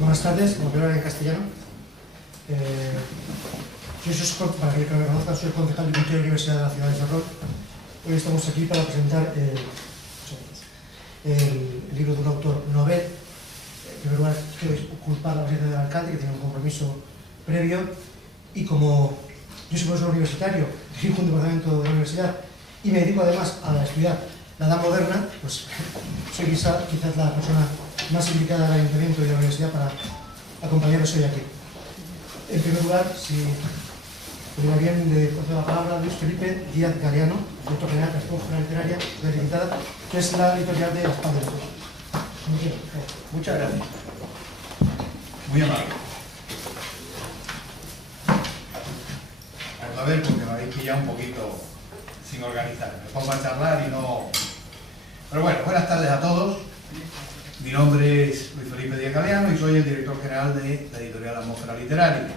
Buenas tardes, como quiero hablar en castellano. Yo soy, para que me conozcan, soy concejal de Cultura y Universidad de la Ciudad de Ferrol. Hoy estamos aquí para presentar el libro de un autor novel. En primer lugar, quiero culpar a la presencia del alcalde, que tiene un compromiso previo, y como yo soy profesor universitario, dirijo un departamento de la universidad y me dedico además a estudiar la edad moderna, pues soy quizás la persona más indicada del ayuntamiento y de la universidad para acompañaros hoy aquí. En primer lugar, si me va bien, le concedo la palabra a Luis Felipe Díaz Galeano, director general de la Escuela Literaria Limitada, que es la editorial de La Espada de Jesús. Muchas gracias. Muy amable. Vamos a ver, porque me habéis pillado un poquito sin organizar. Me pongo a charlar y no... Pero bueno, buenas tardes a todos. Mi nombre es Luis Felipe Díaz Galeano y soy el director general de la editorial Atmósfera Literaria.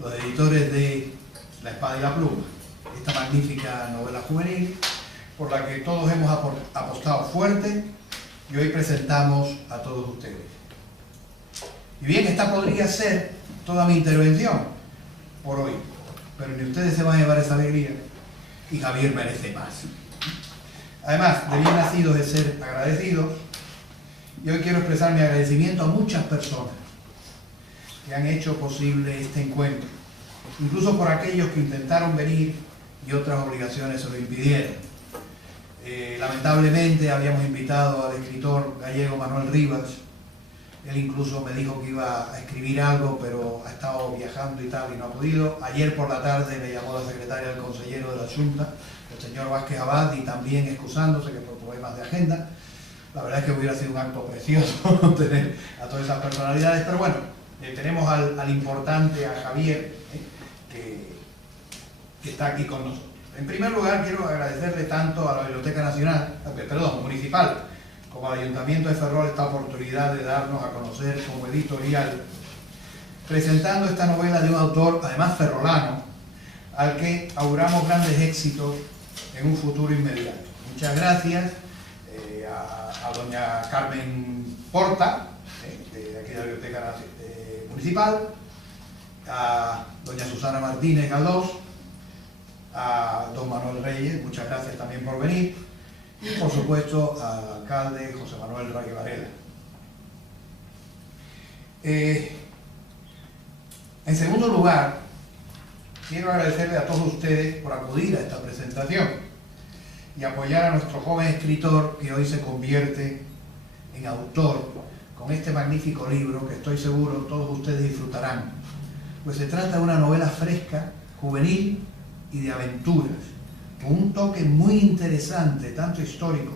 Los editores de La Espada y la Pluma, esta magnífica novela juvenil por la que todos hemos apostado fuerte y hoy presentamos a todos ustedes. Y bien, esta podría ser toda mi intervención por hoy, pero ni ustedes se van a llevar esa alegría y Javier merece más. Además, de bien nacidos de ser agradecidos, y hoy quiero expresar mi agradecimiento a muchas personas que han hecho posible este encuentro, incluso por aquellos que intentaron venir y otras obligaciones se lo impidieron. Lamentablemente habíamos invitado al escritor gallego Manuel Rivas. Él incluso me dijo que iba a escribir algo, pero ha estado viajando y tal y no ha podido. Ayer por la tarde me llamó la secretaria del consejero de la Junta, el señor Vázquez Abad, y también excusándose que por problemas de agenda. La verdad es que hubiera sido un acto precioso tener a todas esas personalidades, pero bueno, tenemos al importante, a Javier, que está aquí con nosotros. En primer lugar, quiero agradecerle tanto a la Biblioteca Nacional, Municipal, como al Ayuntamiento de Ferrol esta oportunidad de darnos a conocer como editorial, presentando esta novela de un autor, además ferrolano, al que auguramos grandes éxitos en un futuro inmediato. Muchas gracias a doña Carmen Porta, de aquí de la Biblioteca Municipal, a doña Susana Martínez Galdós, a don Manuel Reyes, muchas gracias también por venir, y por supuesto al alcalde José Manuel Rayo Varela. En segundo lugar, quiero agradecerle a todos ustedes por acudir a esta presentación y apoyar a nuestro joven escritor que hoy se convierte en autor con este magnífico libro que estoy seguro todos ustedes disfrutarán, pues se trata de una novela fresca, juvenil y de aventuras, con un toque muy interesante, tanto histórico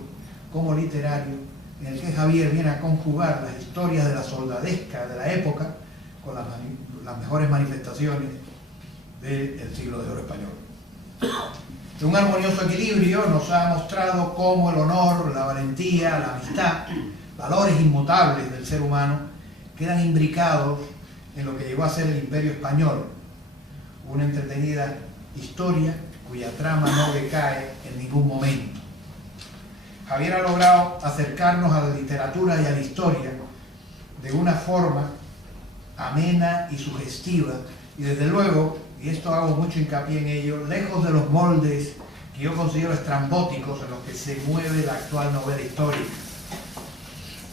como literario, en el que Javier viene a conjugar las historias de la soldadesca de la época con las mejores manifestaciones del siglo de oro español. De un armonioso equilibrio nos ha mostrado cómo el honor, la valentía, la amistad, valores inmutables del ser humano, quedan imbricados en lo que llegó a ser el Imperio Español, una entretenida historia cuya trama no decae en ningún momento. Javier ha logrado acercarnos a la literatura y a la historia de una forma amena y sugestiva, y desde luego, y esto hago mucho hincapié en ello, lejos de los moldes que yo considero estrambóticos en los que se mueve la actual novela histórica,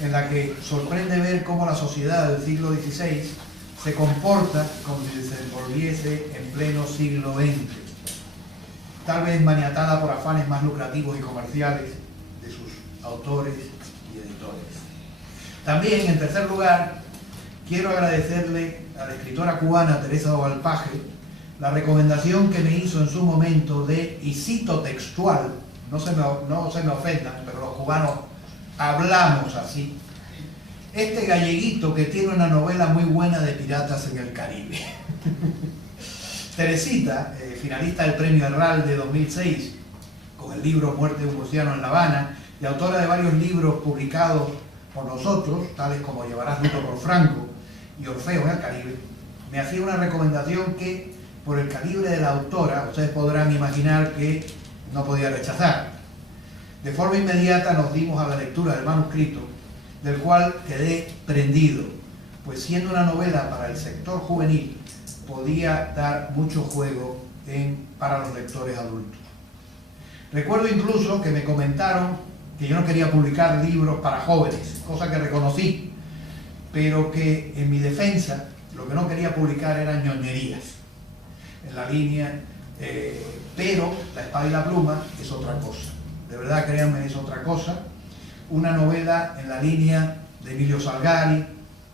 en la que sorprende ver cómo la sociedad del siglo XVI se comporta como si se desenvolviese en pleno siglo XX, tal vez maniatada por afanes más lucrativos y comerciales de sus autores y editores. También, en tercer lugar, quiero agradecerle a la escritora cubana Teresa Dovalpaje la recomendación que me hizo en su momento de, y cito textual, no se me ofendan, pero los cubanos hablamos así, este galleguito que tiene una novela muy buena de piratas en el Caribe. Teresita, finalista del Premio Herral de 2006, con el libro Muerte de un murciano en La Habana, y autora de varios libros publicados por nosotros, tales como Llevarás luto por Franco y Orfeo en el Caribe, me hacía una recomendación que, por el calibre de la autora, ustedes podrán imaginar que no podía rechazar. De forma inmediata nos dimos a la lectura del manuscrito, del cual quedé prendido, pues siendo una novela para el sector juvenil, podía dar mucho juego para los lectores adultos. Recuerdo incluso que me comentaron que yo no quería publicar libros para jóvenes, cosa que reconocí, pero que en mi defensa lo que no quería publicar eran ñoñerías, en la línea, pero La espada y la pluma es otra cosa, de verdad créanme, es otra cosa, una novela en la línea de Emilio Salgari,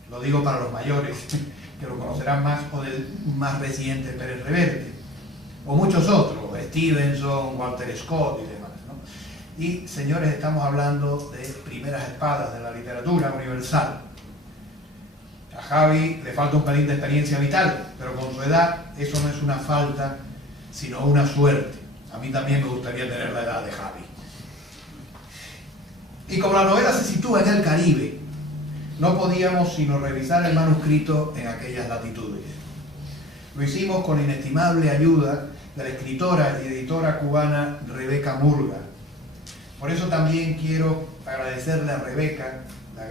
lo digo para los mayores que lo conocerán más, o del más reciente Pérez Reverte, o muchos otros, Stevenson, Walter Scott y demás, ¿no? Y señores, estamos hablando de primeras espadas de la literatura universal. A Javi le falta un pelín de experiencia vital, pero con su edad eso no es una falta, sino una suerte. A mí también me gustaría tener la edad de Javi. Y como la novela se sitúa en el Caribe, no podíamos sino revisar el manuscrito en aquellas latitudes. Lo hicimos con inestimable ayuda de la escritora y editora cubana Rebeca Murga. Por eso también quiero agradecerle a Rebeca, la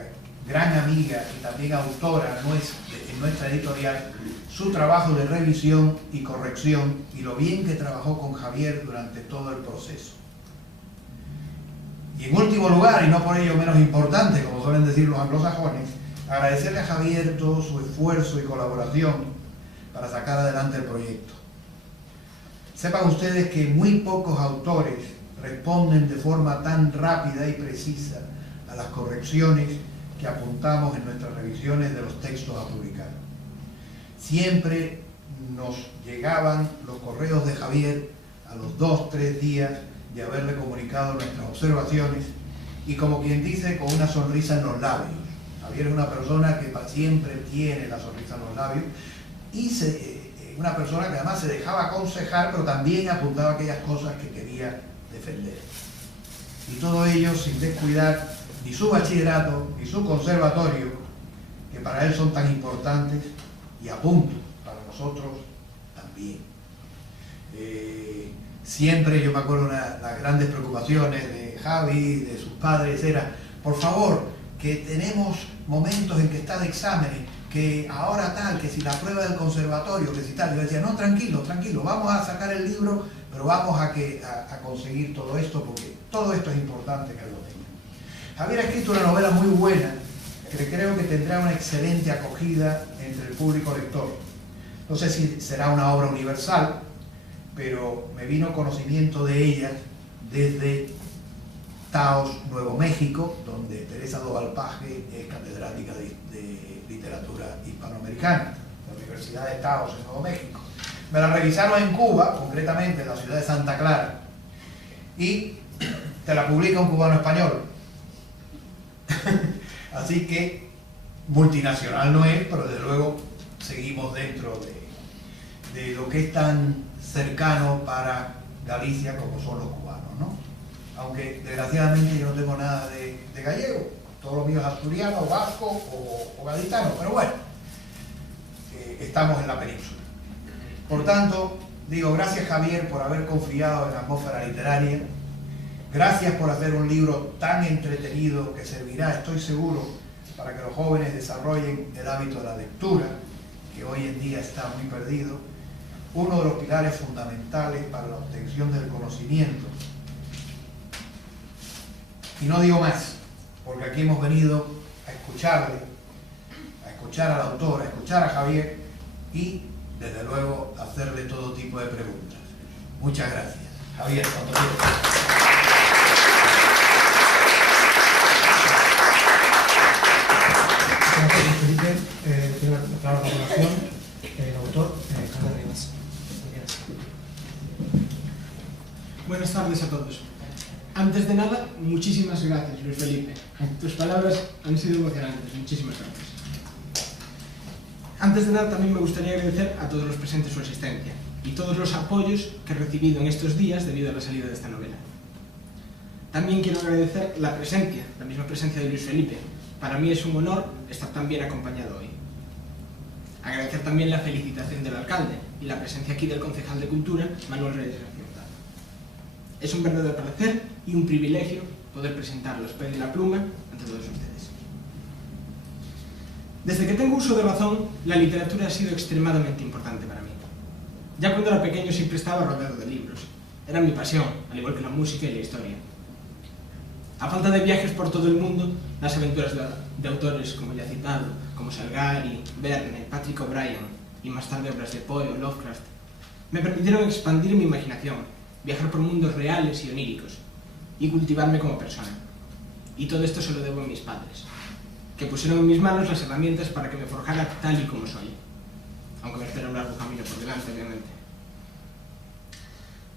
gran amiga y también autora en nuestra editorial, su trabajo de revisión y corrección y lo bien que trabajó con Javier durante todo el proceso. Y en último lugar, y no por ello menos importante, como suelen decir los anglosajones, agradecerle a Javier todo su esfuerzo y colaboración para sacar adelante el proyecto. Sepan ustedes que muy pocos autores responden de forma tan rápida y precisa a las correcciones que apuntamos en nuestras revisiones de los textos a publicar. Siempre nos llegaban los correos de Javier a los 2 o 3 días de haberle comunicado nuestras observaciones y, como quien dice, con una sonrisa en los labios. Javier es una persona que siempre tiene la sonrisa en los labios y una persona que además se dejaba aconsejar, pero también apuntaba aquellas cosas que quería defender. Y todo ello sin descuidar ni su bachillerato ni su conservatorio, que para él son tan importantes y a punto para nosotros también. Siempre yo me acuerdo las grandes preocupaciones de Javi, de sus padres, era, por favor, que tenemos momentos en que está de exámenes, que ahora tal, que si la prueba del conservatorio, que si tal. Yo decía, no, tranquilo, tranquilo, vamos a sacar el libro, pero vamos a conseguir todo esto, porque todo esto es importante que lo tenga. Javier ha escrito una novela muy buena, que creo que tendrá una excelente acogida entre el público lector. No sé si será una obra universal, pero me vino conocimiento de ella desde Taos, Nuevo México, donde Teresa Doval Paje es catedrática de literatura hispanoamericana, la Universidad de Taos en Nuevo México. Me la revisaron en Cuba, concretamente en la ciudad de Santa Clara, y te la publica un cubano español. Así que multinacional no es, pero desde luego seguimos dentro de lo que es tan cercano para Galicia como son los cubanos, ¿no? Aunque desgraciadamente yo no tengo nada de gallego, todo lo mío es asturiano, vasco o gaditano, pero bueno, estamos en la península. Por tanto, digo, gracias Javier por haber confiado en la atmósfera literaria, gracias por hacer un libro tan entretenido que servirá, estoy seguro, para que los jóvenes desarrollen el hábito de la lectura, que hoy en día está muy perdido, uno de los pilares fundamentales para la obtención del conocimiento. Y no digo más, porque aquí hemos venido a escucharle, a escuchar al autor, a escuchar a Javier y, desde luego, a hacerle todo tipo de preguntas. Muchas gracias. Javier, cuando quieras. Gracias, Felipe. Tiene una clara colaboración, el autor, Carlos Rivas. Buenas tardes a todos. Antes de nada, muchísimas gracias, Luis Felipe. Tus palabras han sido emocionantes. Muchísimas gracias. Antes de nada, también me gustaría agradecer a todos los presentes su asistencia y todos los apoyos que he recibido en estos días debido a la salida de esta novela. También quiero agradecer la presencia, la misma presencia de Luis Felipe. Para mí es un honor estar tan bien acompañado hoy. Agradecer también la felicitación del alcalde y la presencia aquí del concejal de Cultura, Manuel Reyes García. Es un verdadero placer y un privilegio poder presentar La espada y la pluma ante todos ustedes. Desde que tengo uso de razón, la literatura ha sido extremadamente importante para mí. Ya cuando era pequeño siempre estaba rodeado de libros. Era mi pasión, al igual que la música y la historia. A falta de viajes por todo el mundo, las aventuras de autores como ya citado, como Salgari, Verne, Patrick O'Brian y más tarde obras de Poe o Lovecraft, me permitieron expandir mi imaginación, viajar por mundos reales y oníricos, y cultivarme como persona. Y todo esto se lo debo a mis padres, que pusieron en mis manos las herramientas para que me forjara tal y como soy, aunque me espera un largo camino por delante, obviamente.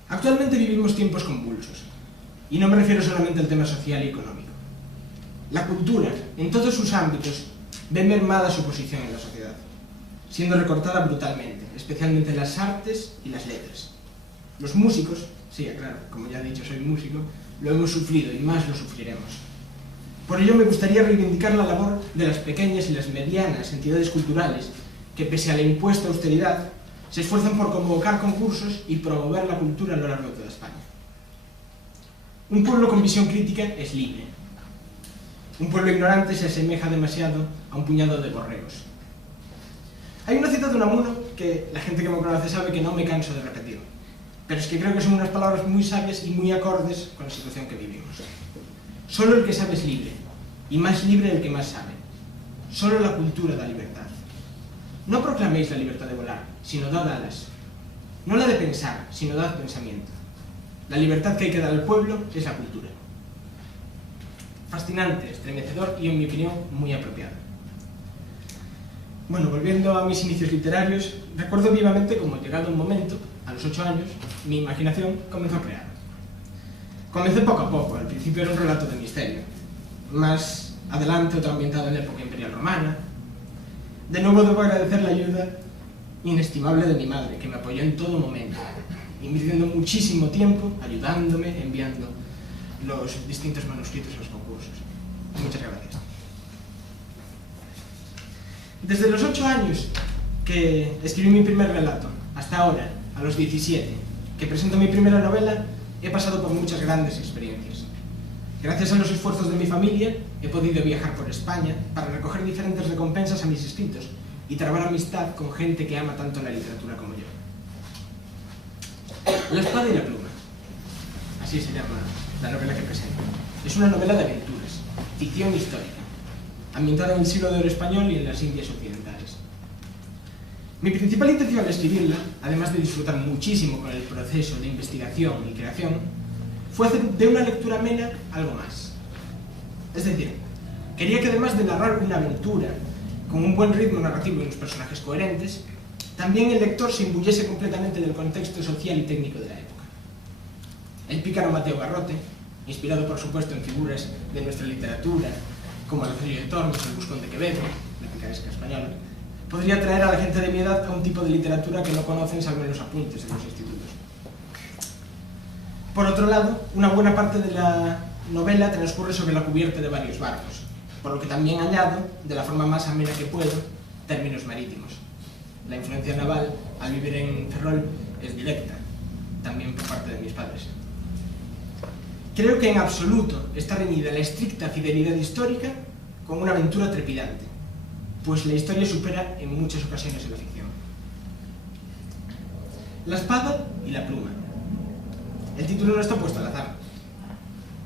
Actualmente vivimos tiempos convulsos, y no me refiero solamente al tema social y económico. La cultura, en todos sus ámbitos, ve mermada su posición en la sociedad, siendo recortada brutalmente, especialmente en las artes y las letras. Los músicos, sí, claro, como ya he dicho, soy músico, lo hemos sufrido y más lo sufriremos. Por ello me gustaría reivindicar la labor de las pequeñas y las medianas entidades culturales que, pese a la impuesta austeridad, se esfuerzan por convocar concursos y promover la cultura a lo largo de toda España. Un pueblo con visión crítica es libre. Un pueblo ignorante se asemeja demasiado a un puñado de borregos. Hay una cita de Unamuno que la gente que me conoce sabe que no me canso de repetir, pero es que creo que son unas palabras muy sabias y muy acordes con la situación que vivimos. Solo el que sabe es libre, y más libre el que más sabe. Solo la cultura da libertad. No proclaméis la libertad de volar, sino dad alas. No la de pensar, sino dad pensamiento. La libertad que hay que dar al pueblo es la cultura. Fascinante, estremecedor y, en mi opinión, muy apropiado. Bueno, volviendo a mis inicios literarios, recuerdo vivamente cómo, llegado un momento, a los 8 años, mi imaginación comenzó a crear. Comencé poco a poco, al principio era un relato de misterio. Más adelante, otro ambientado en la época imperial romana. De nuevo debo agradecer la ayuda inestimable de mi madre, que me apoyó en todo momento, invirtiendo muchísimo tiempo, ayudándome, enviando los distintos manuscritos a los concursos. Muchas gracias. Desde los 8 años que escribí mi primer relato, hasta ahora, a los 17, que presento mi primera novela, he pasado por muchas grandes experiencias. Gracias a los esfuerzos de mi familia, he podido viajar por España para recoger diferentes recompensas a mis escritos y trabar amistad con gente que ama tanto la literatura como yo. La espada y la pluma. Así se llama la novela que presento. Es una novela de aventuras, ficción histórica, ambientada en el siglo de oro español y en las Indias occidentales. Mi principal intención al escribirla, además de disfrutar muchísimo con el proceso de investigación y creación, fue hacer de una lectura amena algo más. Es decir, quería que además de narrar una aventura con un buen ritmo narrativo y unos personajes coherentes, también el lector se imbuyese completamente del contexto social y técnico de la época. El pícaro Mateo Garrote, inspirado por supuesto en figuras de nuestra literatura, como Lazarillo de Tormes o el Buscón de Quevedo, la picaresca española, podría atraer a la gente de mi edad a un tipo de literatura que no conocen salvo en los apuntes de los institutos. Por otro lado, una buena parte de la novela transcurre sobre la cubierta de varios barcos, por lo que también añado, de la forma más amena que puedo, términos marítimos. La influencia naval, al vivir en Ferrol, es directa, también por parte de mis padres. Creo que en absoluto está reñida la estricta fidelidad histórica con una aventura trepidante, pues la historia supera en muchas ocasiones a la ficción. La espada y la pluma. El título no está puesto al azar.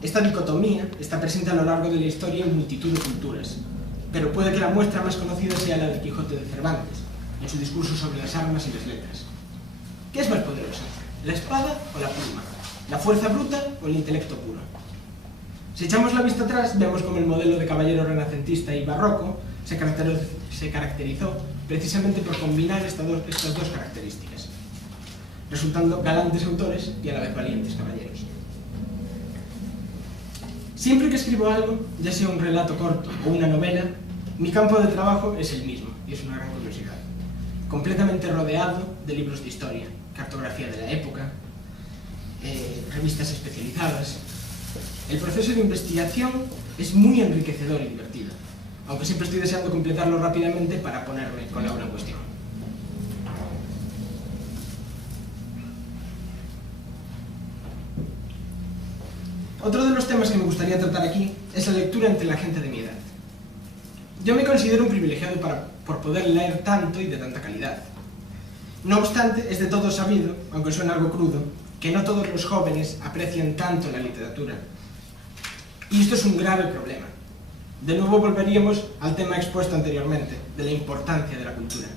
Esta dicotomía está presente a lo largo de la historia en multitud de culturas, pero puede que la muestra más conocida sea la del Quijote de Cervantes, en su discurso sobre las armas y las letras. ¿Qué es más poderosa? ¿La espada o la pluma? ¿La fuerza bruta o el intelecto puro? Si echamos la vista atrás, vemos como el modelo de caballero renacentista y barroco se caracterizó precisamente por combinar estas dos características, resultando galantes autores y a la vez valientes caballeros. Siempre que escribo algo, ya sea un relato corto o una novela, mi campo de trabajo es el mismo, y es una gran curiosidad. Completamente rodeado de libros de historia, cartografía de la época, revistas especializadas. El proceso de investigación es muy enriquecedor y divertido, aunque siempre estoy deseando completarlo rápidamente para ponerme con la obra en cuestión. Otro de los temas que me gustaría tratar aquí es la lectura entre la gente de mi edad. Yo me considero un privilegiado por poder leer tanto y de tanta calidad. No obstante, es de todo sabido, aunque suene algo crudo, que no todos los jóvenes aprecian tanto la literatura. Y esto es un grave problema. De nuevo volveríamos al tema expuesto anteriormente, de la importancia de la cultura.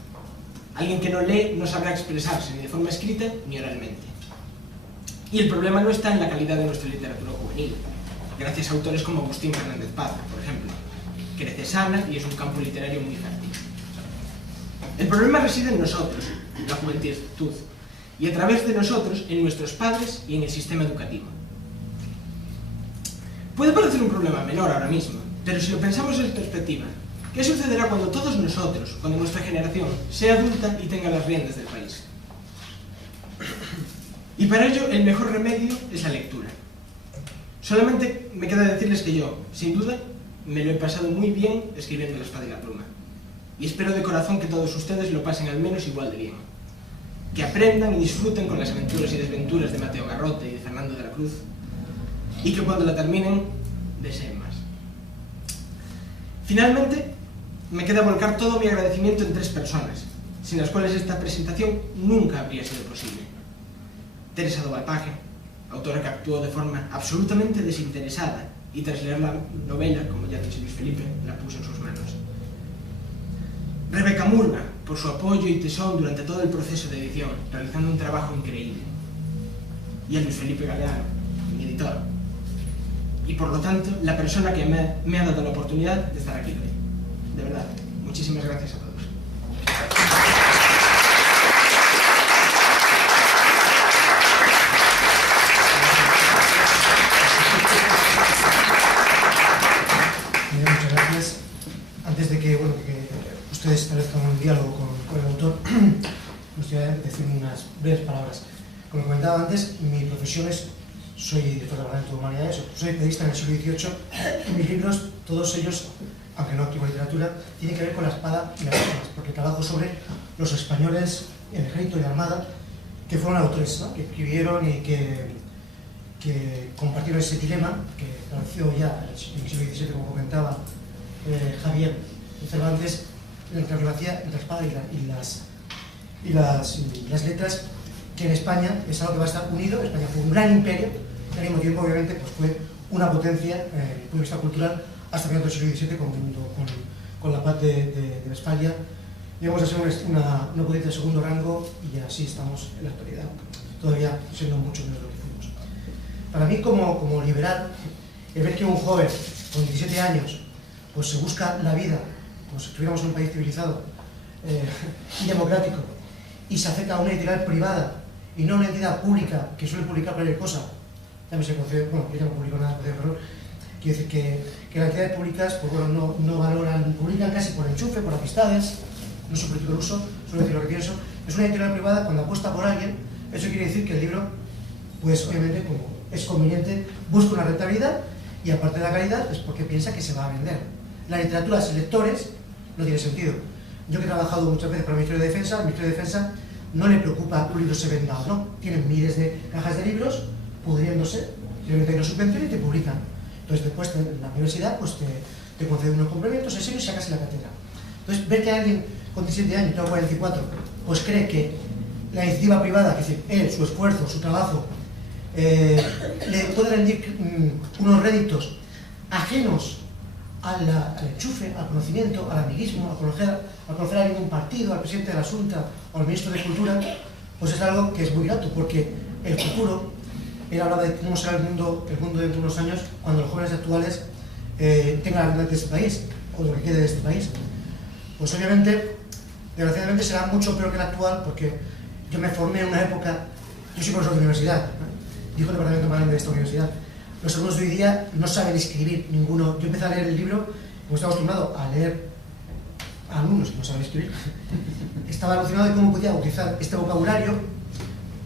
Alguien que no lee no sabrá expresarse ni de forma escrita ni oralmente. Y el problema no está en la calidad de nuestra literatura juvenil, gracias a autores como Agustín Fernández Paz, por ejemplo. Crece sana y es un campo literario muy fértil. El problema reside en nosotros, la juventud, y a través de nosotros, en nuestros padres y en el sistema educativo. Puede parecer un problema menor ahora mismo, pero si lo pensamos en perspectiva, ¿qué sucederá cuando todos nosotros, cuando nuestra generación, sea adulta y tenga las riendas del país? Y para ello, el mejor remedio es la lectura. Solamente me queda decirles que yo, sin duda, me lo he pasado muy bien escribiendo La espada y la pluma. Y espero de corazón que todos ustedes lo pasen al menos igual de bien. Que aprendan y disfruten con las aventuras y desventuras de Mateo Garrote y de Fernando de la Cruz. Y que cuando la terminen, deseen más. Finalmente, me queda volcar todo mi agradecimiento en 3 personas, sin las cuales esta presentación nunca habría sido posible. Teresa Dovalpaje, autora que actuó de forma absolutamente desinteresada y tras leer la novela, como ya ha dicho Luis Felipe, la puso en sus manos. Rebeca Murga, por su apoyo y tesón durante todo el proceso de edición, realizando un trabajo increíble. Y a Luis Felipe Galeano, mi editor. Y por lo tanto, la persona que me ha dado la oportunidad de estar aquí hoy. De verdad, muchísimas gracias a todos. Muchas gracias. Antes de que, que ustedes establezcan un diálogo con el autor, me gustaría decir unas breves palabras. Como comentaba antes, mi profesión es, soy director de Departamento de Humanidades, soy periodista en el siglo XVIII, y mis libros, todos ellos, aunque no activo literatura, tienen que ver con la espada y las armas, porque trabajo sobre los españoles, el ejército y la armada, que fueron autores, ¿no?, que escribieron y que compartieron ese dilema que apareció ya en el siglo XVII, como comentaba Javier Cervantes, entre la geografía, entre la espada y las letras, que en España es algo que va a estar unido. España fue un gran imperio, y al mismo tiempo, obviamente, pues fue una potencia desde el punto de vista cultural hasta el final del siglo XVII, con la paz de Westfalia. Llegamos a ser una potencia de segundo rango y así estamos en la actualidad, todavía siendo mucho menos de lo que fuimos. Para mí, como liberal, el ver que un joven con 17 años pues se busca la vida como si estuviéramos en un país civilizado y democrático, y se acerca a una editorial privada y no a una entidad pública que suele publicar cualquier cosa, llámese Concejo, bueno, yo ya no publico nada de Concejo Ferrol, quiero decir que las entidades públicas pues, bueno, no valoran, publican casi por enchufe, por amistades, no es un político uso, suelo decir lo que pienso. Es una editorial privada cuando apuesta por alguien, eso quiere decir que el libro, pues obviamente, como es conveniente, busca una rentabilidad, y aparte de la calidad es porque piensa que se va a vender. La literatura sin lectores no tiene sentido. Yo que he trabajado muchas veces para el Ministerio de Defensa, al Ministerio de Defensa no le preocupa que un libro se venda o no. Tienen miles de cajas de libros pudriéndose, simplemente no subvencionan y te publican. Entonces después la universidad pues, te concede unos complementos, en serio, y sacas la cátedra. Entonces ver que alguien con 17 años, tengo 44, pues cree que la iniciativa privada, es decir, él, su esfuerzo, su trabajo, le puede rendir unos réditos ajenos al enchufe, al conocimiento, al amiguismo, a conocer a algún partido, al presidente de la Junta o al ministro de Cultura, pues es algo que es muy grato, porque el futuro, él habla de cómo será el mundo dentro de unos años, cuando los jóvenes actuales tengan la rienda de este país, o lo que quede de este país. Pues obviamente, desgraciadamente será mucho peor que el actual, porque yo me formé en una época, yo soy profesor de universidad, dijo el departamento más grande de esta universidad. Los alumnos de hoy día no saben escribir ninguno. Yo empecé a leer el libro, como estaba acostumbrado a leer a alumnos que no saben escribir, estaba alucinado de cómo podía utilizar este vocabulario.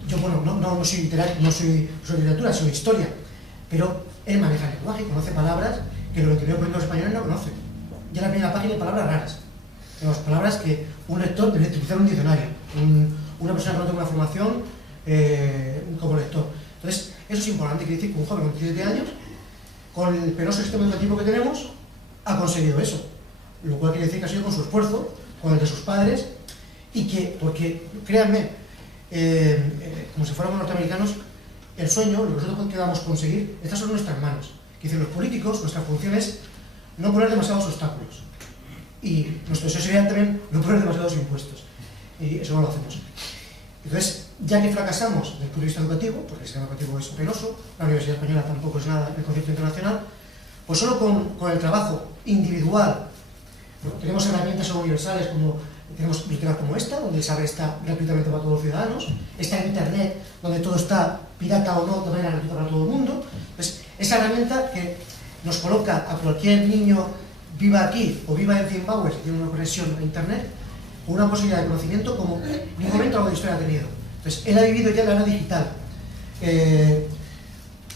Yo, bueno, no soy literario, no soy literatura, soy historia, pero él maneja el lenguaje, conoce palabras que el 99% de los españoles no conocen. Ya en la primera página hay palabras raras. Tenemos palabras que un lector debe utilizar un diccionario, una persona que no tenga una formación como lector. Entonces, eso es importante, quiere decir que un joven con 17 años, con el penoso sistema educativo que tenemos, ha conseguido eso. lo cual quiere decir que ha sido con su esfuerzo, con el de sus padres, y que, porque, créanme, como si fuéramos norteamericanos, el sueño, lo que nosotros queramos conseguir, estas son nuestras manos. Que dicen los políticos, nuestra función es no poner demasiados obstáculos. Y nuestro deseo sería también no poner demasiados impuestos. Y eso no lo hacemos. Entonces, ya que fracasamos desde el punto de vista educativo, porque el sistema educativo es penoso, la Universidad Española tampoco es nada en el concepto internacional, pues solo con el trabajo individual, bueno, tenemos herramientas universales como tenemos bibliotecas como esta, donde el saber está gratuitamente para todos los ciudadanos, está en internet, donde todo está pirata o no, de manera gratuita para todo el mundo. Pues esa herramienta que nos coloca a cualquier niño, viva aquí o viva en Zimbabue, si tiene una conexión a internet, con una posibilidad de conocimiento como ningún momento algo de historia ha tenido. Entonces, él ha vivido ya la era digital.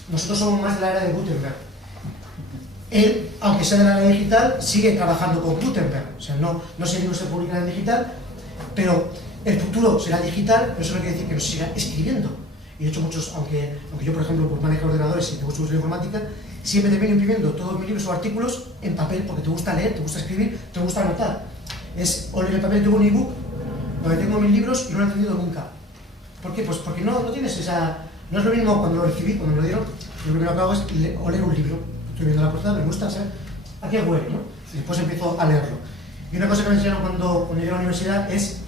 Nosotros somos más de la era de Gutenberg. Él, aunque sea de la era digital, sigue trabajando con Gutenberg. O sea, no sé si se publica en digital, pero el futuro será digital, pero eso no quiere decir que no se siga escribiendo. Y de hecho muchos, aunque yo por ejemplo pues manejo ordenadores y te gusta usar informática, siempre termino imprimiendo todos mis libros o artículos en papel porque te gusta leer, te gusta escribir, te gusta anotar. Es o leer el papel, tengo un ebook donde tengo mis libros y no lo he entendido nunca. ¿Por qué? Pues porque no tienes esa... No es lo mismo cuando lo recibí, cuando me lo dieron, lo primero que hago es leer un libro. Estoy viendo la portada, me gusta saber a qué huele, ¿no? Y después empiezo a leerlo. Y una cosa que me enseñaron cuando llegué a la universidad es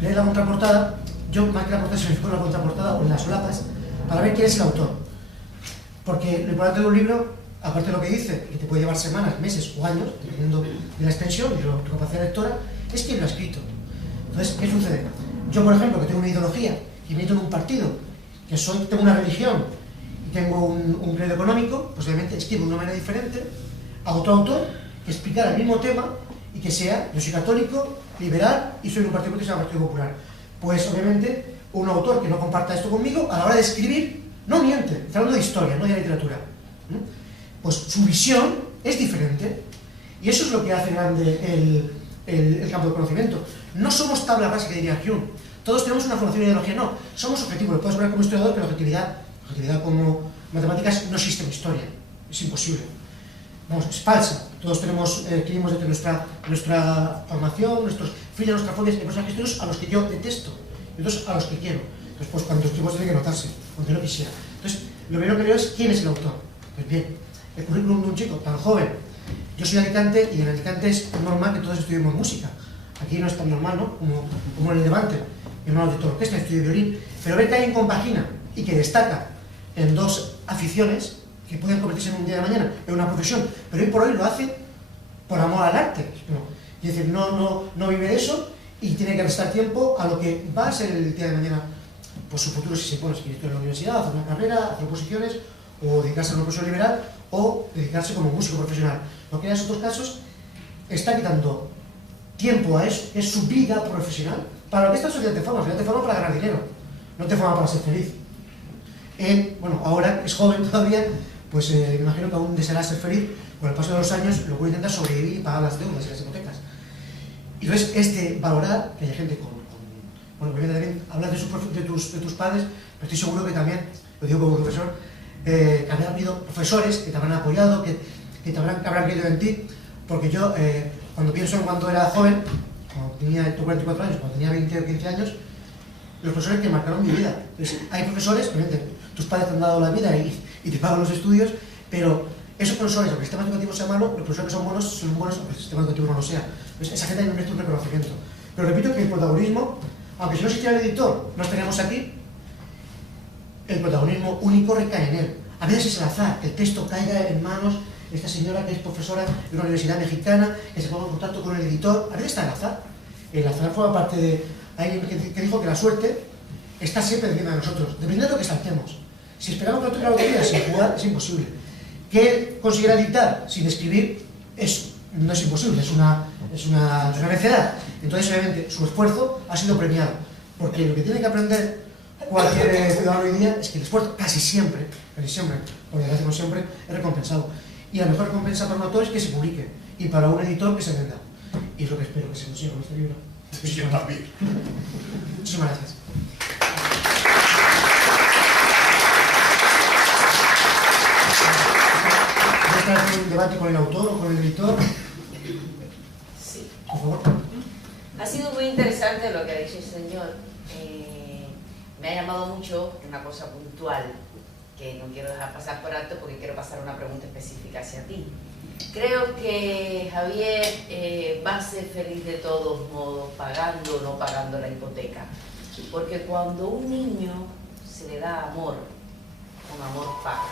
leer la contraportada. Yo más que la portada, se me fijo en la contraportada o en las solapas para ver quién es el autor. Porque lo importante de un libro, aparte de lo que dice, que te puede llevar semanas, meses o años, dependiendo de la extensión y de tu capacidad lectora, es quién lo ha escrito. Entonces, ¿qué sucede? Yo, por ejemplo, que tengo una ideología y milito en un partido, que tengo una religión y tengo un credo económico, pues obviamente escribo de una manera diferente a otro autor que explicara el mismo tema y que sea, yo soy católico, liberal y soy de un partido que se llama Partido Popular. Pues obviamente un autor que no comparta esto conmigo, a la hora de escribir, no miente, está hablando de historia, no de literatura. Pues su visión es diferente y eso es lo que hace grande el campo de conocimiento. No somos tabla rasa, que diría Hume. Todos tenemos una formación de ideología, no. Somos objetivos, lo puedes ver como historiador, pero objetividad como matemáticas no existe en historia. Es imposible. Vamos, es falsa. Todos escribimos desde nuestra formación, nuestros filias, nuestras fobias, hay personajes históricos a los que yo detesto, y otros a los que quiero. Entonces, pues cuando escribo tiene que notarse, aunque no quisiera. Entonces, lo primero que veo es quién es el autor. Pues bien, el currículum de un chico tan joven. Yo soy de Alicante y en Alicante es normal que todos estudiemos música. Aquí no es tan normal, ¿no? Como en el Levante. Mi hermano es director de orquesta, estudio violín. Pero ver que alguien compagina y que destaca en dos aficiones que pueden convertirse en un día de mañana en una profesión, pero hoy por hoy lo hace por amor al arte. Es decir, no vive de eso y tiene que restar tiempo a lo que va a ser el día de mañana, pues su futuro, si se pone director en la universidad, hacer una carrera, hacer oposiciones, o dedicarse a una profesión liberal, o dedicarse como músico profesional. Lo que en esos otros casos está quitando tiempo a eso, es su vida profesional. Para lo que esta sociedad te forma, la sociedad te forma para ganar dinero, no te forma para ser feliz. Él, bueno, ahora es joven todavía, pues me imagino que aún deseará ser feliz. Con el paso de los años, lo que voy a intentar sobrevivir y pagar las deudas y las hipotecas. Y entonces, valorar que hay gente bueno, también hablas de tus padres, pero estoy seguro que también, lo digo como profesor, que habrán habido profesores que te habrán apoyado, que te habrán creído en ti, porque yo, cuando pienso en cuando era joven, cuando tenía 44 años, cuando tenía 20 o 15 años, los profesores que marcaron mi vida. Entonces, hay profesores, obviamente, tus padres te han dado la vida y te pagan los estudios, pero esos profesores, aunque el sistema educativo sea malo, los profesores que son buenos, aunque el sistema educativo no lo sea. Entonces, esa gente merece un reconocimiento. Pero repito que el protagonismo, aunque si no existiera el editor, no estaríamos aquí, el protagonismo único recae en él. A veces es el azar, el texto caiga en manos de esta señora que es profesora de una universidad mexicana, que se ponga en contacto con el editor. A veces está el azar. El azar forma parte de alguien que dijo que la suerte está siempre encima de nosotros, dependiendo de lo que saltemos. Si esperamos que otro la lotería sin jugar, es imposible. Que él consiguiera dictar sin escribir, no es imposible, es una necedad. Entonces, obviamente, su esfuerzo ha sido premiado. Porque lo que tiene que aprender cualquier ciudadano hoy día es que el esfuerzo casi siempre, porque lo hacemos siempre, es recompensado. Y la mejor recompensa para un autor es que se publique. Y para un editor que se venda. Y es lo que espero que se consiga con este libro. Yo también. Muchísimas gracias. ¿Voy a estar en un debate con el autor o con el editor? Sí, Por favor. Ha sido muy interesante lo que ha dicho el señor. Me ha llamado mucho una cosa puntual que no quiero dejar pasar por alto porque quiero pasar una pregunta específica hacia ti. Creo que Javier va a ser feliz de todos modos, pagando o no pagando la hipoteca. Porque cuando un niño se le da amor, con amor paga.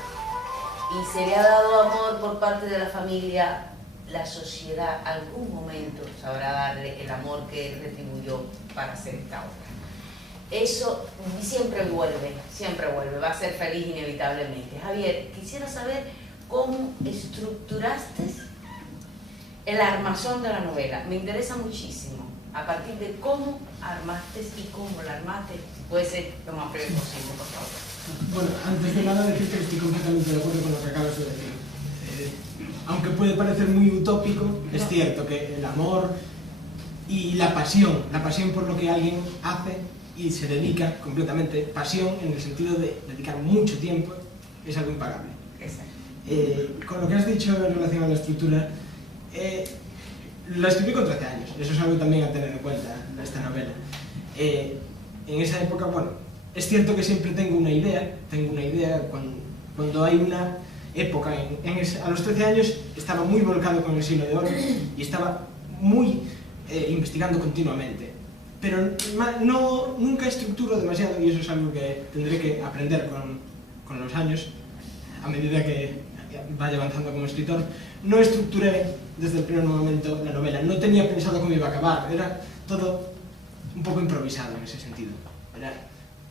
Y se le ha dado amor por parte de la familia, la sociedad algún momento sabrá darle el amor que él retribuyó para hacer esta obra. Eso siempre vuelve, va a ser feliz inevitablemente. Javier, quisiera saber cómo estructuraste el armazón de la novela. Me interesa muchísimo, a partir de cómo armaste y cómo la armaste. Puede ser lo más breve posible, por favor. Bueno, antes de nada decir que estoy completamente de acuerdo con lo que acabas de decir. Aunque puede parecer muy utópico, es cierto que el amor y la pasión por lo que alguien hace y se dedica completamente, pasión en el sentido de dedicar mucho tiempo, es algo impagable. Con lo que has dicho en relación a la estructura, la escribí con 13 años, eso es algo también a tener en cuenta de esta novela. En esa época, bueno, es cierto que siempre tengo una idea cuando hay una época, a los 13 años estaba muy volcado con el siglo de oro y estaba muy investigando continuamente, pero nunca estructuro demasiado y eso es algo que tendré que aprender con los años a medida que vaya avanzando como escritor. No estructuré desde el primer momento la novela, no tenía pensado cómo iba a acabar, era todo un poco improvisado en ese sentido.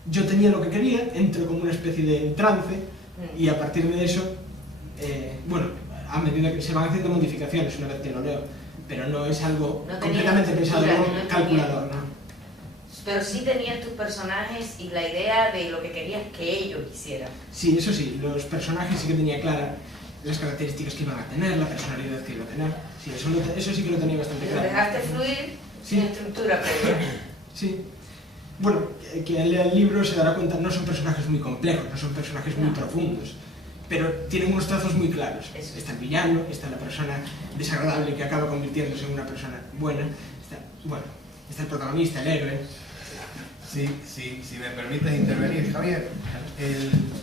Yo tenía lo que quería, entro como una especie de trance y a partir de eso, bueno, a medida que se van haciendo modificaciones una vez que lo leo, pero no es algo completamente pensado con calculador, ¿no? Pero sí tenías tus personajes y la idea de lo que querías que ellos hicieran. Sí, eso sí, los personajes sí que tenía clara las características que iban a tener, la personalidad que iba a tener. Sí, eso sí que lo tenía bastante claro. Lo dejaste fluir sin estructura previa. Sí. Bueno, quien lea el libro se dará cuenta, no son personajes muy complejos, no son personajes muy profundos, pero tienen unos trazos muy claros. Está el villano, está la persona desagradable que acaba convirtiéndose en una persona buena, está el protagonista, el héroe. Si me permites intervenir, Javier,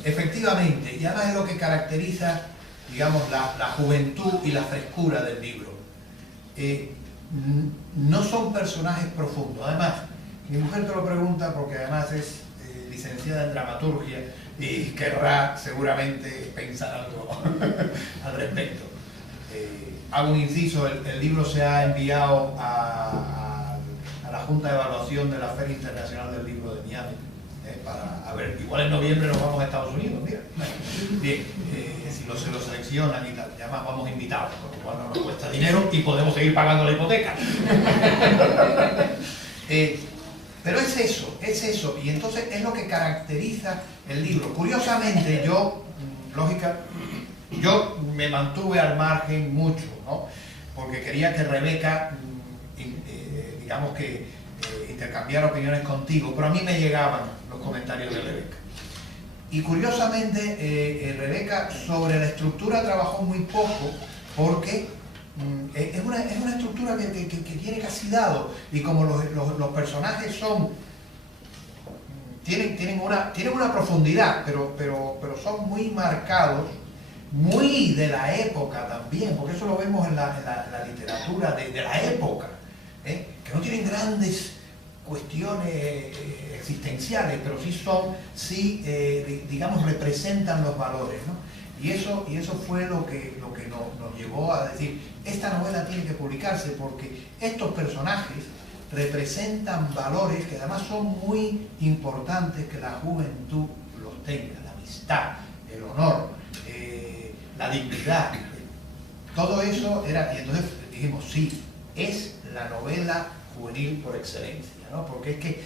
efectivamente, y además es lo que caracteriza, digamos, la juventud y la frescura del libro. No son personajes profundos. Además, mi mujer te lo pregunta porque además es licenciada en dramaturgia y querrá seguramente pensar algo al respecto. Hago un inciso, el libro se ha enviado a la Junta de Evaluación de la Feria Internacional del Libro de Miami, para, a ver, igual en noviembre nos vamos a Estados Unidos, mira. Bien, si se lo seleccionan y tal, ya más vamos invitados, con lo cual no nos cuesta dinero y podemos seguir pagando la hipoteca. Pero es eso, y entonces es lo que caracteriza el libro. Curiosamente, yo me mantuve al margen mucho, ¿no? Porque quería que Rebeca, digamos que intercambiara opiniones contigo, pero a mí me llegaban los comentarios de Rebeca. Y curiosamente, Rebeca sobre la estructura trabajó muy poco, porque es una estructura que tiene casi dado, y como los personajes tienen una profundidad, pero son muy marcados, muy de la época también, porque eso lo vemos en la literatura de la época, que no tienen grandes cuestiones existenciales, pero digamos, representan los valores, ¿no? Y eso fue lo que nos llevó a decir, esta novela tiene que publicarse porque estos personajes representan valores que además son muy importantes que la juventud los tenga: la amistad, el honor, la dignidad. Todo eso era, y entonces dijimos, sí, es la novela juvenil por excelencia, ¿no? Porque es que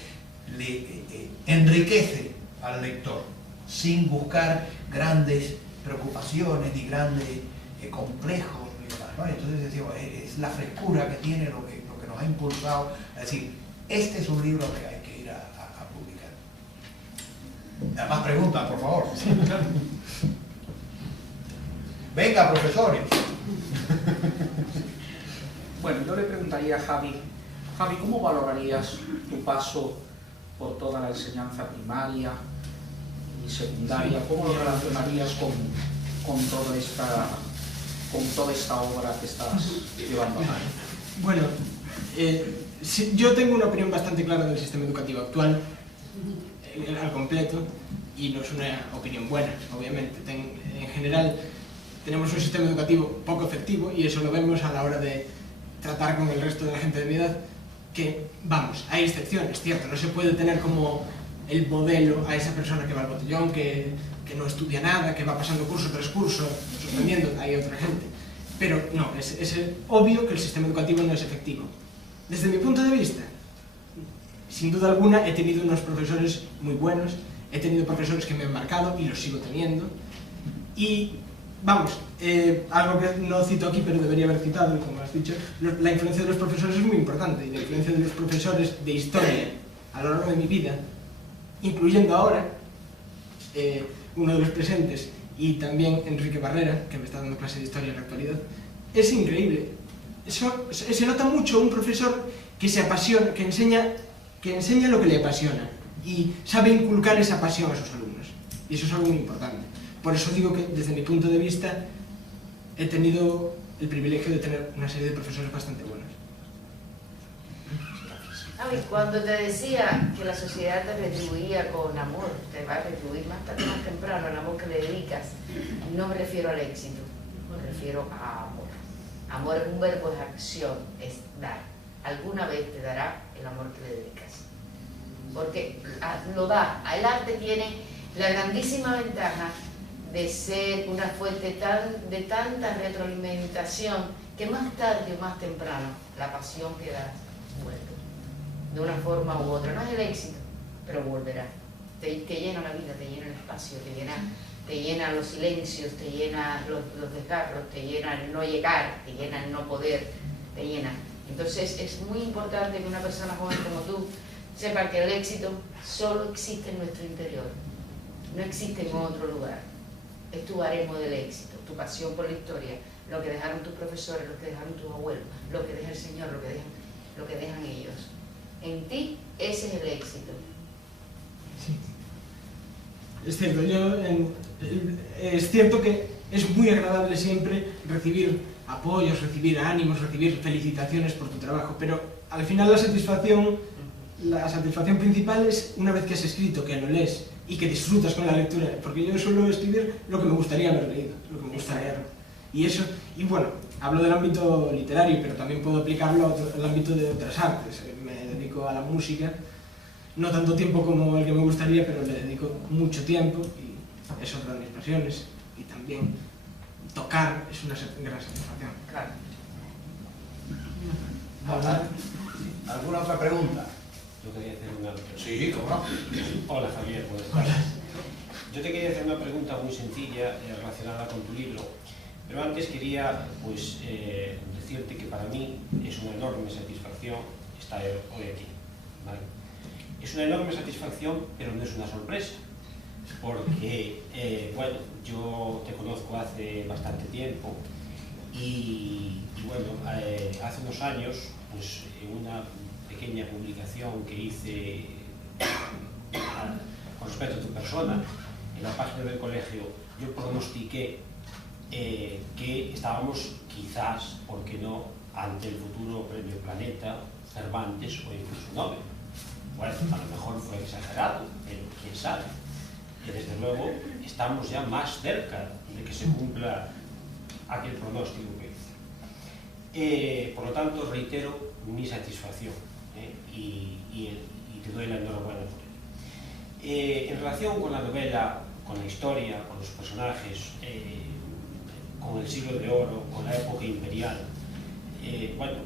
le enriquece al lector sin buscar grandes preocupaciones ni grandes complejos ni demás, ¿no? Entonces decimos, es la frescura que tiene lo que nos ha impulsado a decir, este es un libro que hay que ir a publicar. Más preguntas, por favor. Sí, claro. Venga, profesores. Bueno, yo le preguntaría a Javi, ¿cómo valorarías tu paso por toda la enseñanza primaria y secundaria? ¿Cómo lo relacionarías con toda esta obra que estás llevando a cabo? Bueno, yo tengo una opinión bastante clara del sistema educativo actual, al completo, y no es una opinión buena, obviamente. En general, tenemos un sistema educativo poco efectivo y eso lo vemos a la hora de tratar con el resto de la gente de mi edad, que, vamos, hay excepciones, cierto, no se puede tener como el modelo a esa persona que va al botellón, que no estudia nada, que va pasando curso tras curso, suspendiendo, hay otra gente. Pero no, es obvio que el sistema educativo no es efectivo. Desde mi punto de vista, sin duda alguna he tenido unos profesores muy buenos, he tenido profesores que me han marcado y los sigo teniendo. Y, vamos, algo que no cito aquí pero debería haber citado, como has dicho, la influencia de los profesores es muy importante, y la influencia de los profesores de historia a lo largo de mi vida, incluyendo ahora, uno de los presentes, y también Enrique Barrera, que me está dando clase de historia en la actualidad, es increíble. Se nota mucho un profesor que se apasiona, que enseña lo que le apasiona y sabe inculcar esa pasión a sus alumnos. Y eso es algo muy importante. Por eso digo que, desde mi punto de vista, he tenido el privilegio de tener una serie de profesores bastante buenos. Cuando te decía que la sociedad te retribuía con amor, te va a retribuir más tarde o más temprano el amor que le dedicas, no me refiero al éxito, me refiero a amor. Amor es un verbo, es acción, es dar. Alguna vez te dará el amor que le dedicas. Porque lo da. El arte tiene la grandísima ventaja de ser una fuente de tanta retroalimentación que más tarde o más temprano la pasión queda vuelta. De una forma u otra. No es el éxito, pero volverá. Te llena la vida, te llena el espacio, te llena los silencios, te llena los desgarros, te llena el no llegar, te llena el no poder, te llena. Entonces es muy importante que una persona joven como tú sepa que el éxito solo existe en nuestro interior, no existe en otro lugar. Es tu baremo del éxito, tu pasión por la historia, lo que dejaron tus profesores, lo que dejaron tus abuelos, lo que deja el Señor, lo que dejan ellos. En ti, ese es el éxito. Sí. Es cierto, es cierto que es muy agradable siempre recibir apoyos, recibir ánimos, recibir felicitaciones por tu trabajo, pero al final la satisfacción principal es una vez que has escrito, que lo lees y que disfrutas con la lectura, porque yo suelo escribir lo que me gustaría haber leído, lo que me gusta leer. Y bueno, hablo del ámbito literario, pero también puedo aplicarlo al ámbito de otras artes. Me dedico a la música, no tanto tiempo como el que me gustaría, pero le dedico mucho tiempo y es otra de mis pasiones. Y también tocar es una gran satisfacción. Claro. ¿Alguna otra pregunta? Yo quería hacer una pregunta. Sí, ¿cómo no? Hola, Javier, buenas tardes. Yo te quería hacer una pregunta muy sencilla relacionada con tu libro, pero antes quería decirte que para mí es una enorme satisfacción estar hoy aquí, ¿vale? Es una enorme satisfacción, pero no es una sorpresa, porque, bueno, yo te conozco hace bastante tiempo y bueno, hace unos años, pues en una pequeña publicación que hice con respecto a tu persona, en la página del colegio, yo pronostiqué que estábamos quizás, ¿por qué no?, ante el futuro Premio Planeta, Cervantes o incluso Nobel. Bueno, a lo mejor fue exagerado, pero quién sabe. Y desde luego estamos ya más cerca de que se cumpla aquel pronóstico que hice. Por lo tanto, reitero mi satisfacción y te doy la enhorabuena por ello. En relación con la novela, con la historia, con los personajes, con el siglo de oro, con la época imperial, bueno,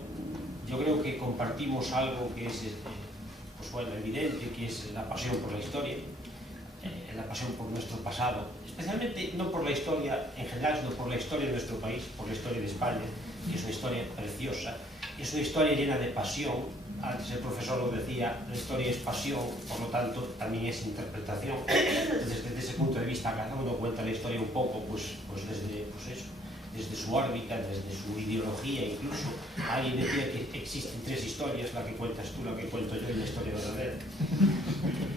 yo creo que compartimos algo que es pues bueno, evidente, que es la pasión por la historia, la pasión por nuestro pasado, especialmente no por la historia en general, sino por la historia de nuestro país, por la historia de España, que es una historia preciosa, es una historia llena de pasión. Antes el profesor lo decía, la historia es pasión, por lo tanto también es interpretación. Entonces, desde ese punto de vista, cada uno cuenta la historia un poco, pues desde pues eso, desde su órbita, desde su ideología. Incluso alguien decía que existen tres historias, la que cuentas tú, la que cuento yo y la historia verdadera.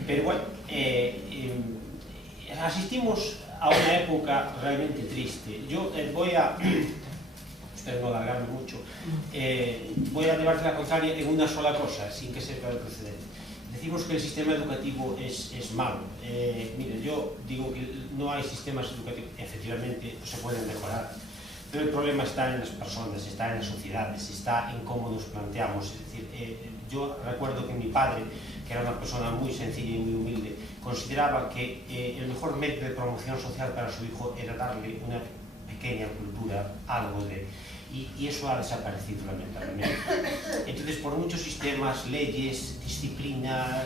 Pero bueno, asistimos a una época realmente triste. Yo voy a, espero no alargarme mucho, voy a llevarte la contraria en una sola cosa, sin que sepa el precedente. Decimos que el sistema educativo es malo. Mire, yo digo que no hay sistemas educativos, efectivamente se pueden mejorar, pero el problema está en las personas, está en las sociedades, está en cómo nos planteamos. Es decir, yo recuerdo que mi padre, que era una persona muy sencilla y muy humilde, consideraba que el mejor método de promoción social para su hijo era darle una pequeña cultura, algo de... Y eso ha desaparecido lamentablemente. Entonces, por muchos sistemas, leyes, disciplina,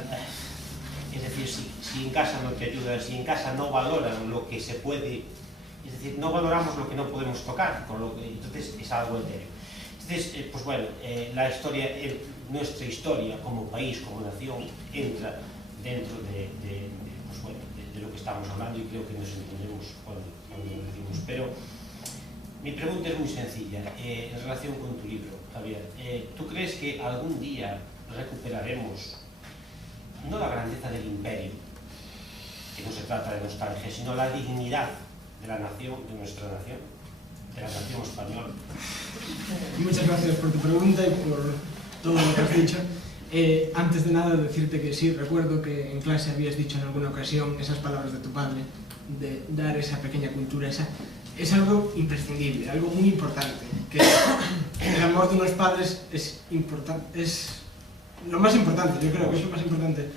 es decir, si en casa no te ayudan, si en casa no valoran lo que se puede, es decir, no valoramos lo que no podemos tocar, entonces es algo etéreo. Entonces, pues bueno, la historia, nuestra historia como país, como nación, entra dentro pues bueno, de lo que estamos hablando, y creo que nos entendemos cuando lo decimos. Pero mi pregunta es muy sencilla, en relación con tu libro, Javier. ¿Tú crees que algún día recuperaremos, no la grandeza del imperio, que no se trata de nostalgia, sino la dignidad de la nación, de nuestra nación, de la nación española? Muchas gracias por tu pregunta y por todo lo que has dicho. Antes de nada, decirte que sí, recuerdo que en clase habías dicho en alguna ocasión esas palabras de tu padre, de dar esa pequeña cultura, es algo imprescindible, algo muy importante, que el amor de unos padres es importante, es lo más importante, yo creo que es lo más importante.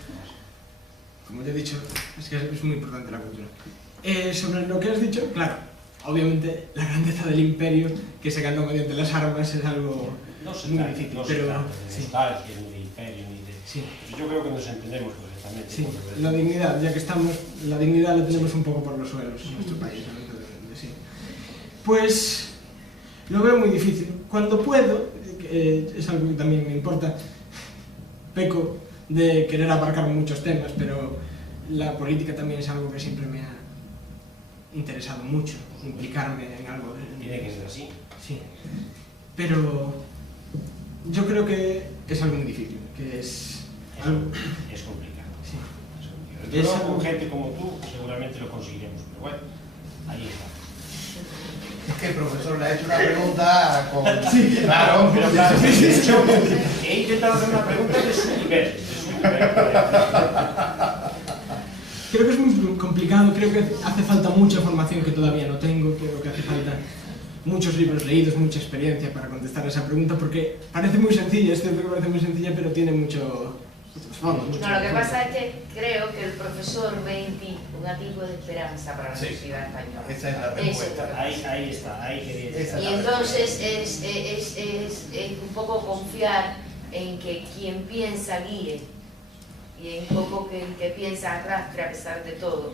Como ya he dicho, es que es muy importante la cultura. Sobre lo que has dicho, claro, obviamente la grandeza del imperio que se ganó mediante las armas es algo muy difícil, pero de nostalgia, ni de imperio, ni de... Sí. Yo creo que nos entendemos perfectamente. Sí, la dignidad, ya que estamos, la dignidad la tenemos un poco por los suelos en nuestro país, lamentablemente, sí. Pues lo veo muy difícil. Cuando puedo, es algo que también me importa, peco de querer abarcar muchos temas, pero la política también es algo que siempre me ha interesado mucho, implicarme en algo. Tiene que ser así. Sí, pero yo creo que es algo muy difícil, que es algo... Es complicado. Sí. Es complicado. Pero con gente como tú seguramente lo conseguiremos, pero bueno, ahí está. Es que el profesor le ha hecho una pregunta con... Sí, claro, pero claro, he intentado hacer una pregunta de su nivel. Creo que es muy complicado, creo que hace falta mucha formación que todavía no tengo, creo que hace falta muchos libros leídos, mucha experiencia para contestar a esa pregunta, porque parece muy sencilla, es cierto que parece muy sencilla, pero tiene mucho... No, lo que pasa es que creo que el profesor ve en ti un atisbo de esperanza para la sociedad española. Esa es la respuesta. Ahí está, ahí quería decir. Y entonces es un poco confiar en que quien piensa guíe y un poco que el que piensa arrastre a pesar de todo.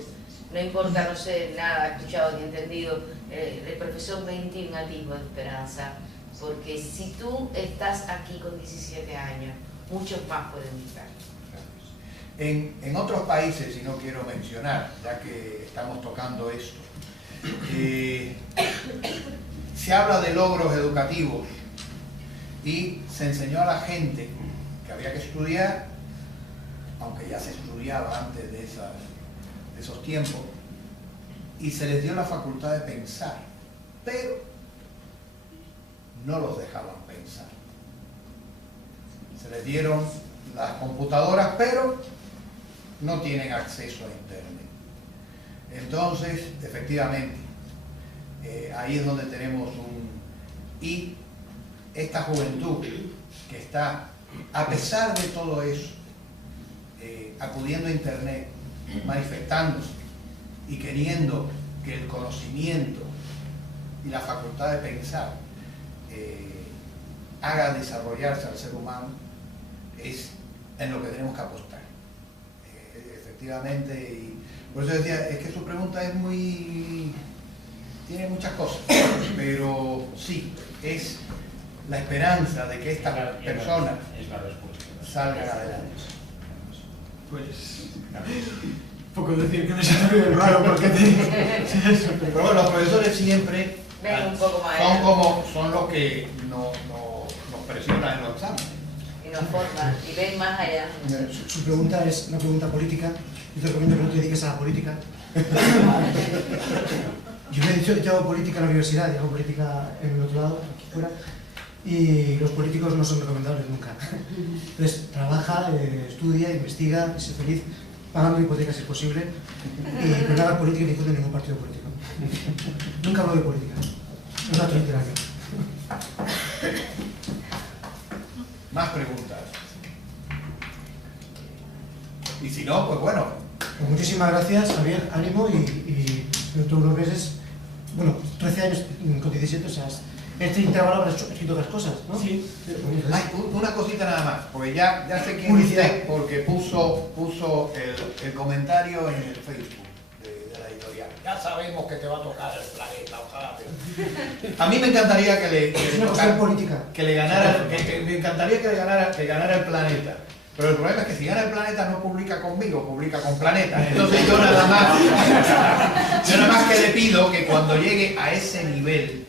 No importa, no sé, nada escuchado ni entendido, el profesor ve en ti un atisbo de esperanza, porque si tú estás aquí con 17 años, muchos más pueden estar. En otros países, y no quiero mencionar, ya que estamos tocando esto, se habla de logros educativos y se enseñó a la gente que había que estudiar, aunque ya se estudiaba antes de esos tiempos, y se les dio la facultad de pensar, pero no los dejaban pensar. Se les dieron las computadoras, pero no tienen acceso a internet. Entonces, efectivamente, ahí es donde tenemos y esta juventud que está, a pesar de todo eso, acudiendo a internet, manifestándose y queriendo que el conocimiento y la facultad de pensar haga desarrollarse al ser humano, es en lo que tenemos que apostar. Efectivamente, y por eso decía, es que su pregunta es tiene muchas cosas, pero sí, es la esperanza de que estas personas salgan adelante. Pues... poco decir que me sale bien raro porque te... Pero bueno, los profesores siempre Ven un poco más. son los que nos presionan en los exámenes. Y nos forman, y ven más allá. Su pregunta es una pregunta política. Yo te recomiendo que no te dediques a la política. Yo le he dicho que yo hago política en la universidad, y hago política en el otro lado, aquí fuera, y los políticos no son recomendables nunca. Entonces, trabaja, estudia, investiga, y sé feliz, pagando hipotecas si es posible, pero no haga política ni de ningún partido político. Nunca hablo de política. No es acto literario. Más preguntas. Y si no, pues bueno. Pues muchísimas gracias, Javier, ánimo y dentro de unos meses, bueno, 13 años con 17, o sea, este intervalo habrás escrito otras cosas, ¿no? Sí. Ay, una cosita nada más, porque ya sé quién es usted, porque puso el comentario en el Facebook de la editorial. Ya sabemos que te va a tocar el planeta, ojalá. A mí me encantaría Es una cuestión política. que le ganara, me encantaría que ganara el planeta. Pero el problema es que si gana el planeta no publica conmigo, publica con Planeta. Entonces yo nada más que le pido que cuando llegue a ese nivel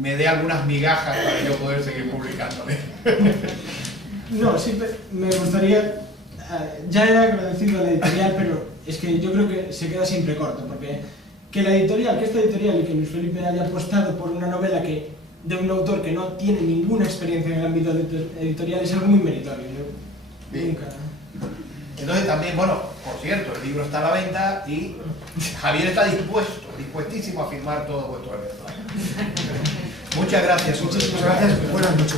me dé algunas migajas para yo poder seguir publicándole. No, sí, me gustaría... Ya he agradecido a la editorial, pero es que yo creo que se queda siempre corto, porque que la editorial, que esta editorial y que Luis Felipe haya apostado por una novela de un autor que no tiene ninguna experiencia en el ámbito editorial es algo muy meritorio. Yo nunca... Entonces también, bueno, por cierto, el libro está a la venta y Javier está dispuestísimo a firmar todo vuestro evento. Muchas gracias. Muchísimas gracias. Buenas noches.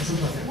Es un placer.